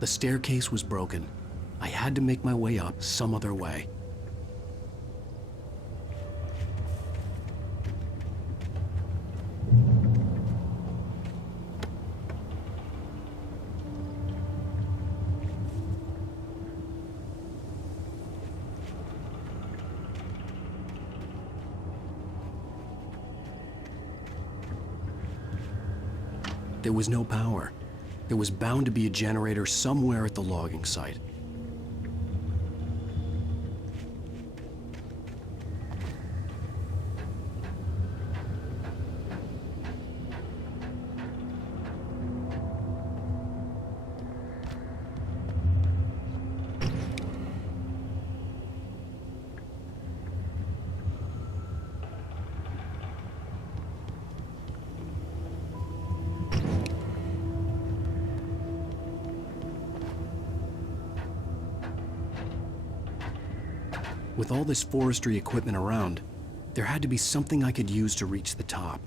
The staircase was broken. I had to make my way up some other way. There was no power. There was bound to be a generator somewhere at the logging site. With all this forestry equipment around, there had to be something I could use to reach the top.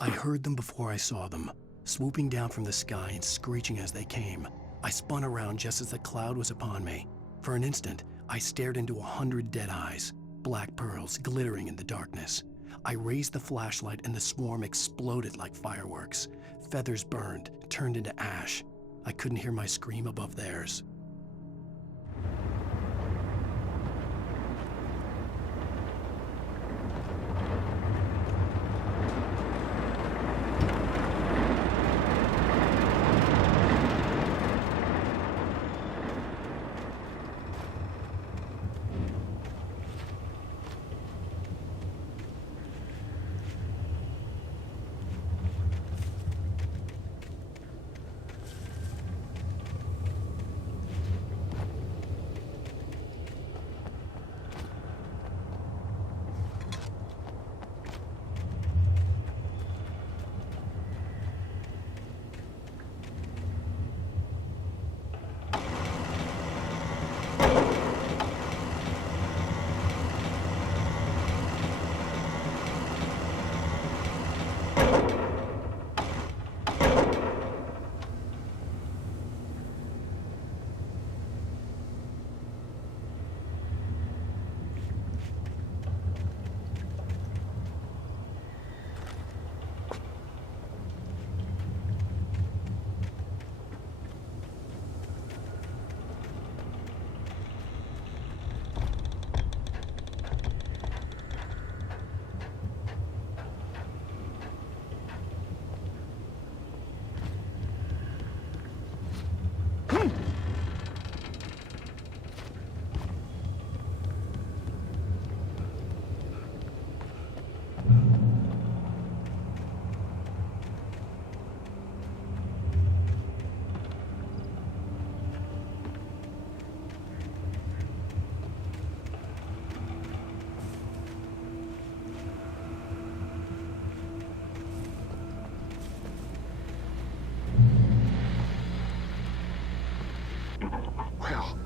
I heard them before I saw them, swooping down from the sky and screeching as they came. I spun around just as the cloud was upon me. For an instant, I stared into 100 dead eyes, black pearls glittering in the darkness. I raised the flashlight and the swarm exploded like fireworks. Feathers burned, turned into ash. I couldn't hear my scream above theirs.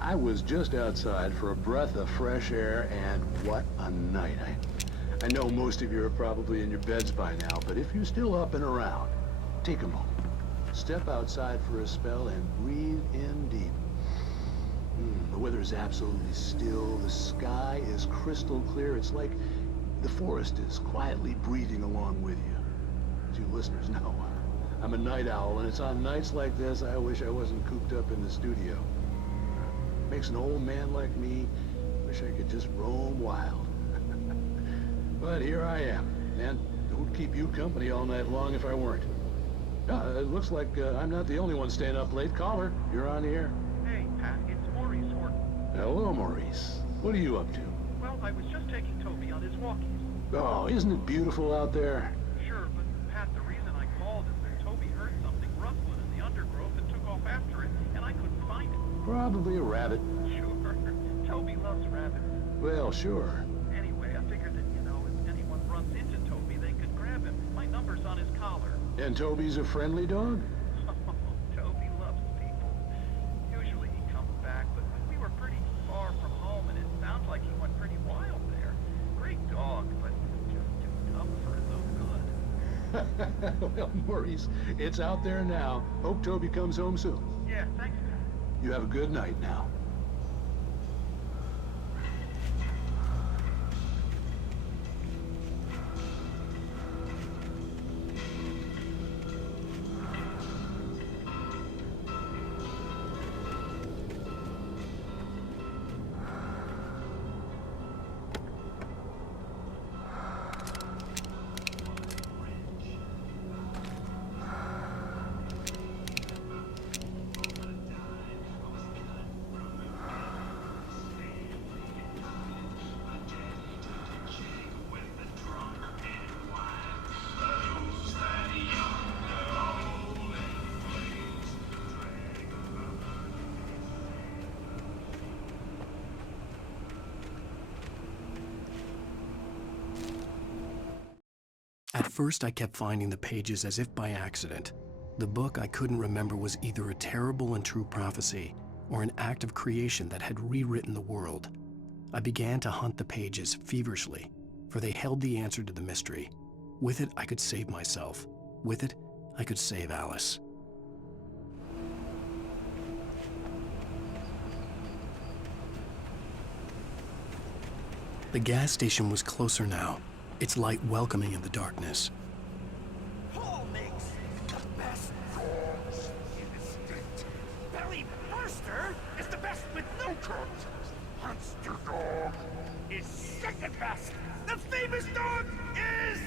I was just outside for a breath of fresh air, and what a night. I know most of you are probably in your beds by now, but if you're still up and around, take a moment. Step outside for a spell and breathe in deep. The weather is absolutely still. The sky is crystal clear. It's like the forest is quietly breathing along with you. As you listeners know, I'm a night owl, and it's on nights like this I wish I wasn't cooped up in the studio. Makes an old man like me wish I could just roam wild. But here I am, and it would keep you company all night long if I weren't. It looks like I'm not the only one staying up late. Caller, you're on the air. Hey, Pat, it's Maurice Horton. Hello, Maurice. What are you up to? Well, I was just taking Toby on his walkies. Oh, isn't it beautiful out there? Sure, but Pat, the reason I called is that Toby heard something rustling in the undergrowth and took off after it, and I couldn't find it. Probably a rabbit. Sure. Toby loves rabbits. Well, sure. Anyway, I figured that, if anyone runs into Toby, they could grab him. My number's on his collar. And Toby's a friendly dog? Toby loves people. Usually he comes back, but we were pretty far from home, and it sounds like he went pretty wild there. Great dog, but just too tough for his own good. Well, Maurice, it's out there now. Hope Toby comes home soon. Yeah, thanks, Pat. You have a good night now. At first, I kept finding the pages as if by accident. The book I couldn't remember was either a terrible and true prophecy or an act of creation that had rewritten the world. I began to hunt the pages feverishly, for they held the answer to the mystery. With it, I could save myself. With it, I could save Alice. The gas station was closer now, its light welcoming in the darkness. Paul makes the best dogs in the state. Belly Burster is the best with no cut. Monster Dog is second best. The famous dog is...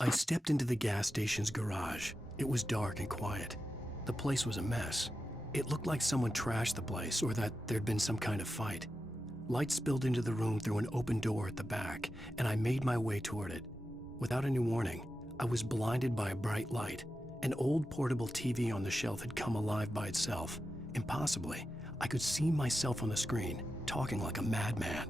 I stepped into the gas station's garage. It was dark and quiet. The place was a mess. It looked like someone trashed the place or that there'd been some kind of fight. Light spilled into the room through an open door at the back, and I made my way toward it. Without any warning, I was blinded by a bright light. An old portable TV on the shelf had come alive by itself. Impossibly, I could see myself on the screen, talking like a madman.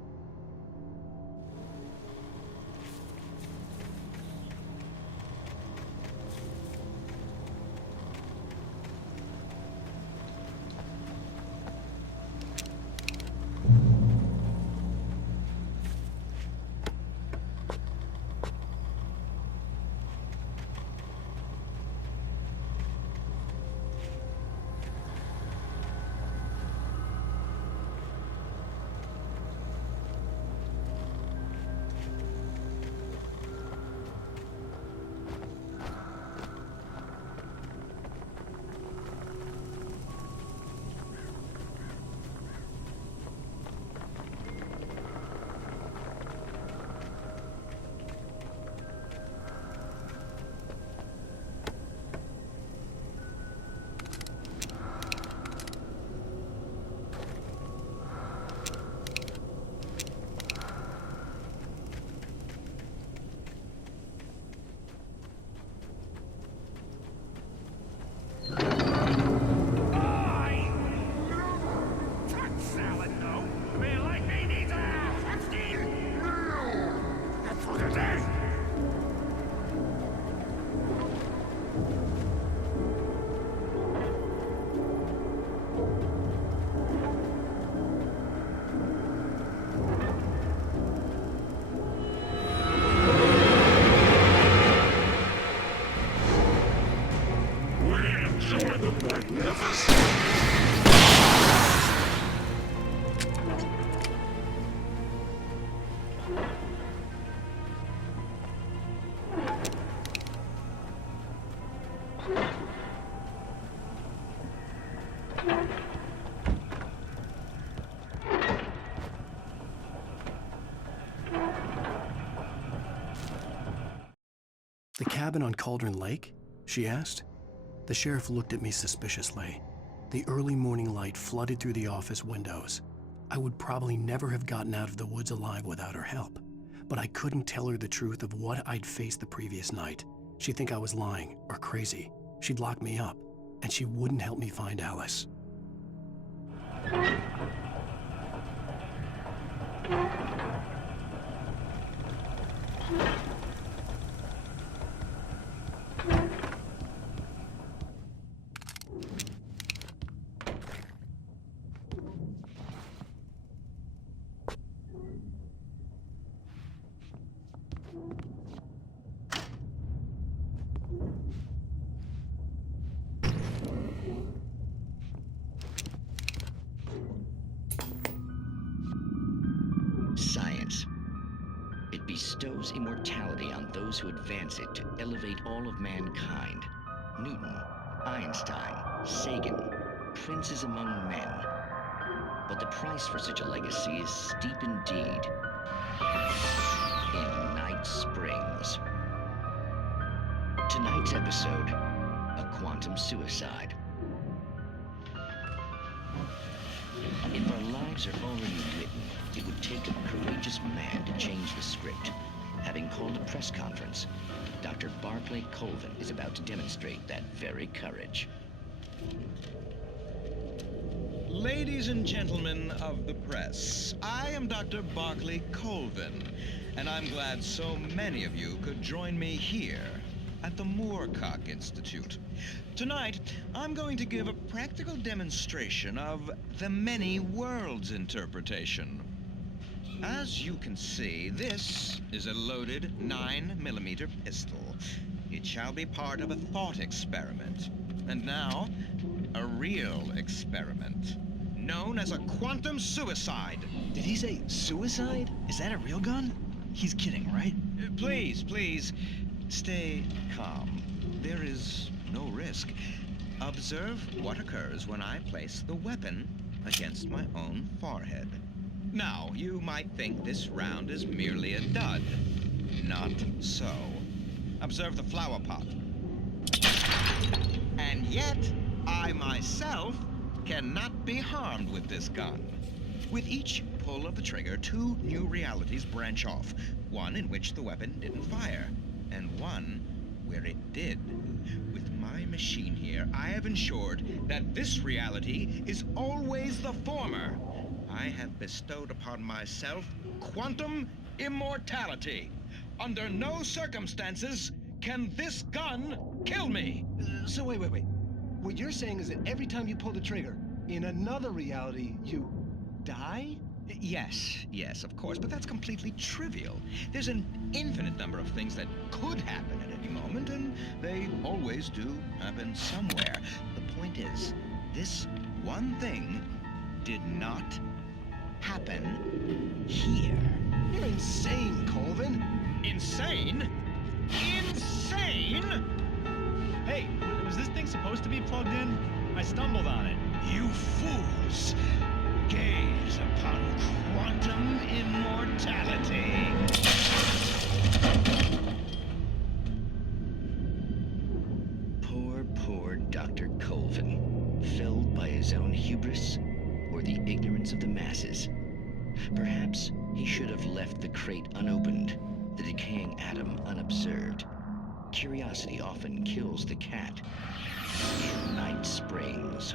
The cabin on Cauldron Lake? She asked. The sheriff looked at me suspiciously. The early morning light flooded through the office windows. I would probably never have gotten out of the woods alive without her help, but I couldn't tell her the truth of what I'd faced the previous night. She'd think I was lying or crazy. She'd lock me up, and she wouldn't help me find Alice. Science. It bestows immortality on those who advance it to elevate all of mankind. Newton, Einstein, Sagan, princes among men. But the price for such a legacy is steep indeed. In Night Springs. Tonight's episode, a quantum suicide. If our lives are already written, it would take a courageous man to change the script. Having called a press conference, Dr. Barclay Colvin is about to demonstrate that very courage. Ladies and gentlemen of the press, I am Dr. Barclay Colvin, and I'm glad so many of you could join me here at the Moorcock Institute. Tonight, I'm going to give a practical demonstration of the many worlds interpretation. As you can see, this is a loaded 9mm pistol. It shall be part of a thought experiment. And now, a real experiment, known as a quantum suicide. Did he say suicide? Is that a real gun? He's kidding, right? Please, stay calm. There is no risk. Observe what occurs when I place the weapon against my own forehead. Now, you might think this round is merely a dud. Not so. Observe the flower pot. And yet, I myself cannot be harmed with this gun. With each pull of the trigger, 2 new realities branch off. One in which the weapon didn't fire, and one where it did. With my machine here, I have ensured that this reality is always the former. I have bestowed upon myself quantum immortality. Under no circumstances can this gun kill me. So wait. What you're saying is that every time you pull the trigger, in another reality, you die? Yes, of course, but that's completely trivial. There's an infinite number of things that could happen at any moment, and they always do happen somewhere. The point is, this one thing did not happen here. You're insane, Colvin. Insane? Insane? Hey, was this thing supposed to be plugged in? I stumbled on it. You fools! Gaze upon quantum immortality. Poor Dr. Colvin, felled by his own hubris or the ignorance of the masses. Perhaps he should have left the crate unopened, the decaying atom unobserved. Curiosity often kills the cat. Night Springs.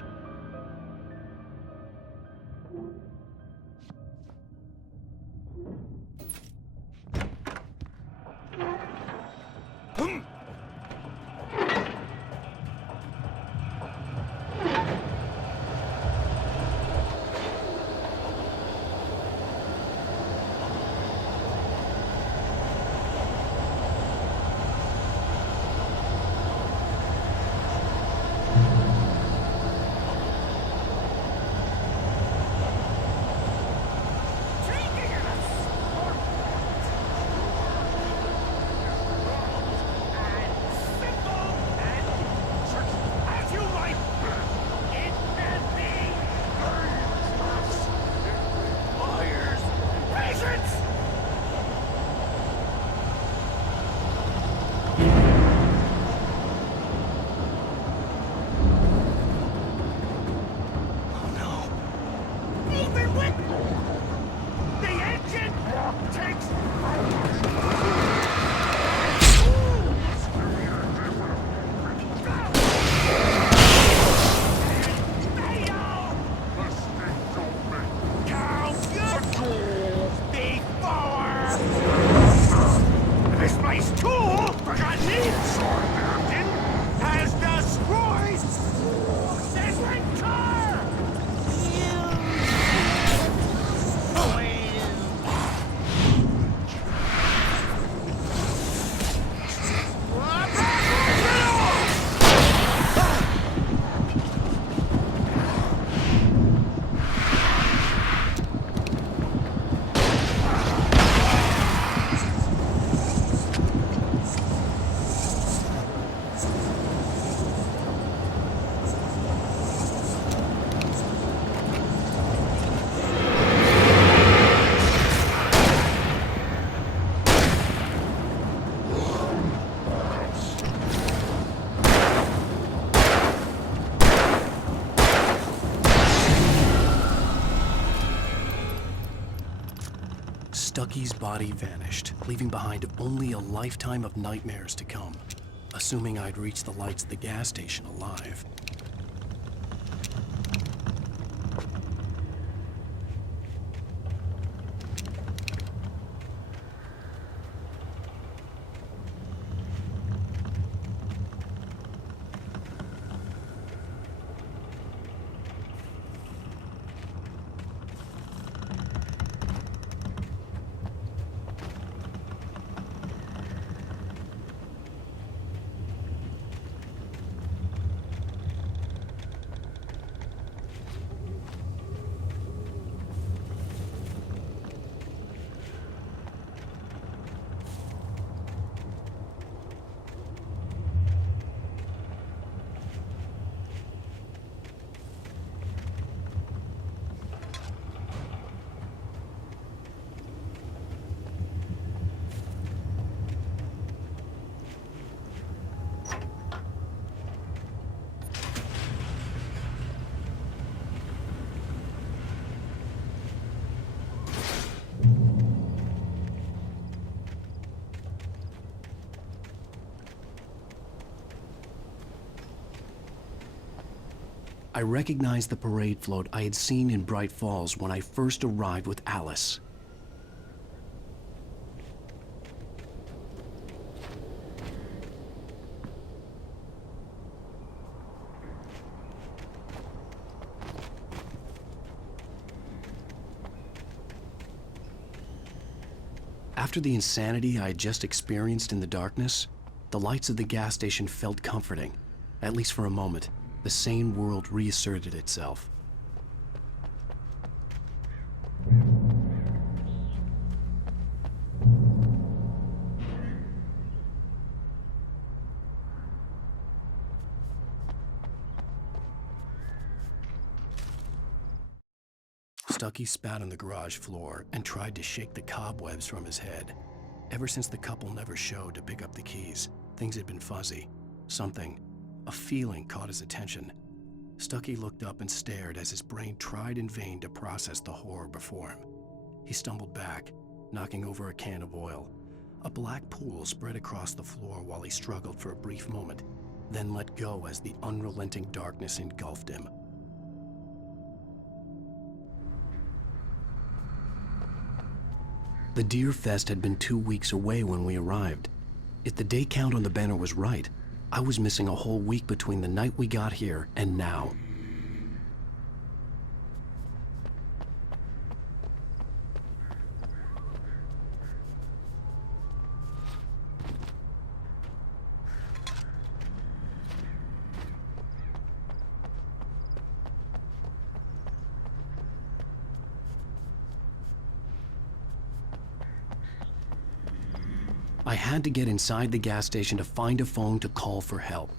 Stucky's body vanished, leaving behind only a lifetime of nightmares to come, assuming I'd reached the lights of the gas station alive. I recognized the parade float I had seen in Bright Falls when I first arrived with Alice. After the insanity I had just experienced in the darkness, the lights of the gas station felt comforting. At least for a moment, the sane world reasserted itself. Stucky spat on the garage floor and tried to shake the cobwebs from his head. Ever since the couple never showed to pick up the keys, things had been fuzzy. Something, a feeling, caught his attention. Stucky looked up and stared as his brain tried in vain to process the horror before him. He stumbled back, knocking over a can of oil. A black pool spread across the floor while he struggled for a brief moment, then let go as the unrelenting darkness engulfed him. The Deer Fest had been 2 weeks away when we arrived. If the day count on the banner was right, I was missing a whole week between the night we got here and now. I had to get inside the gas station to find a phone to call for help.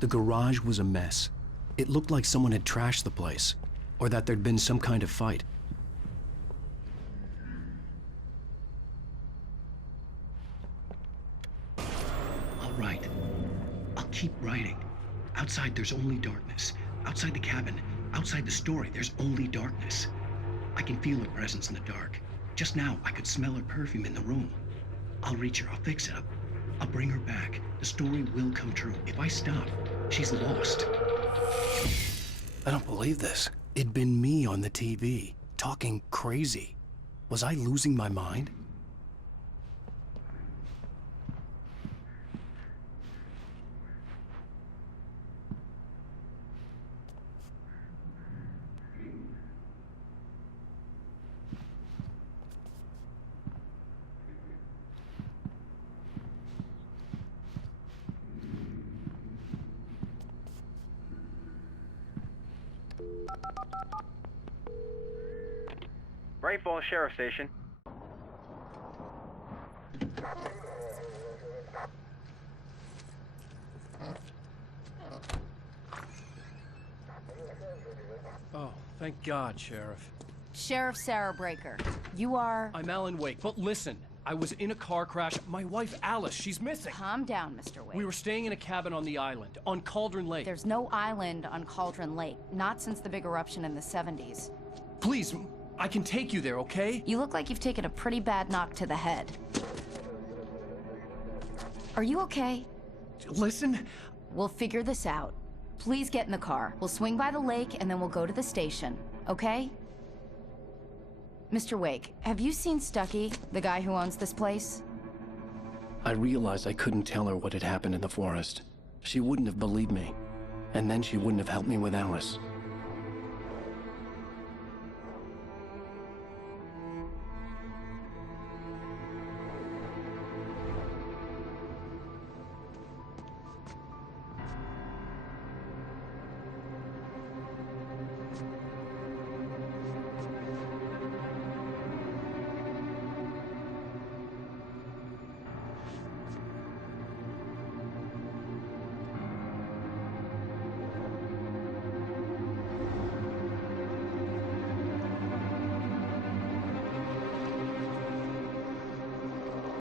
The garage was a mess. It looked like someone had trashed the place, or that there'd been some kind of fight. I'll write. I'll keep writing. Outside, there's only darkness. Outside the cabin, outside the story, there's only darkness. I can feel her presence in the dark. Just now, I could smell her perfume in the room. I'll reach her. I'll fix it up. I'll bring her back. The story will come true. If I stop, she's lost. I don't believe this. It'd been me on the TV, talking crazy. Was I losing my mind? Bright Falls Sheriff Station. Oh, thank God, Sheriff. Sheriff Sarah Breaker. You are... I'm Alan Wake, but listen, I was in a car crash. My wife, Alice, she's missing. Calm down, Mr. Wake. We were staying in a cabin on the island, on Cauldron Lake. There's no island on Cauldron Lake, not since the big eruption in the 70s. Please, I can take you there, okay? You look like you've taken a pretty bad knock to the head. Are you okay? Listen. We'll figure this out. Please get in the car. We'll swing by the lake and then we'll go to the station, okay? Mr. Wake, have you seen Stucky, the guy who owns this place? I realized I couldn't tell her what had happened in the forest. She wouldn't have believed me. And then she wouldn't have helped me with Alice.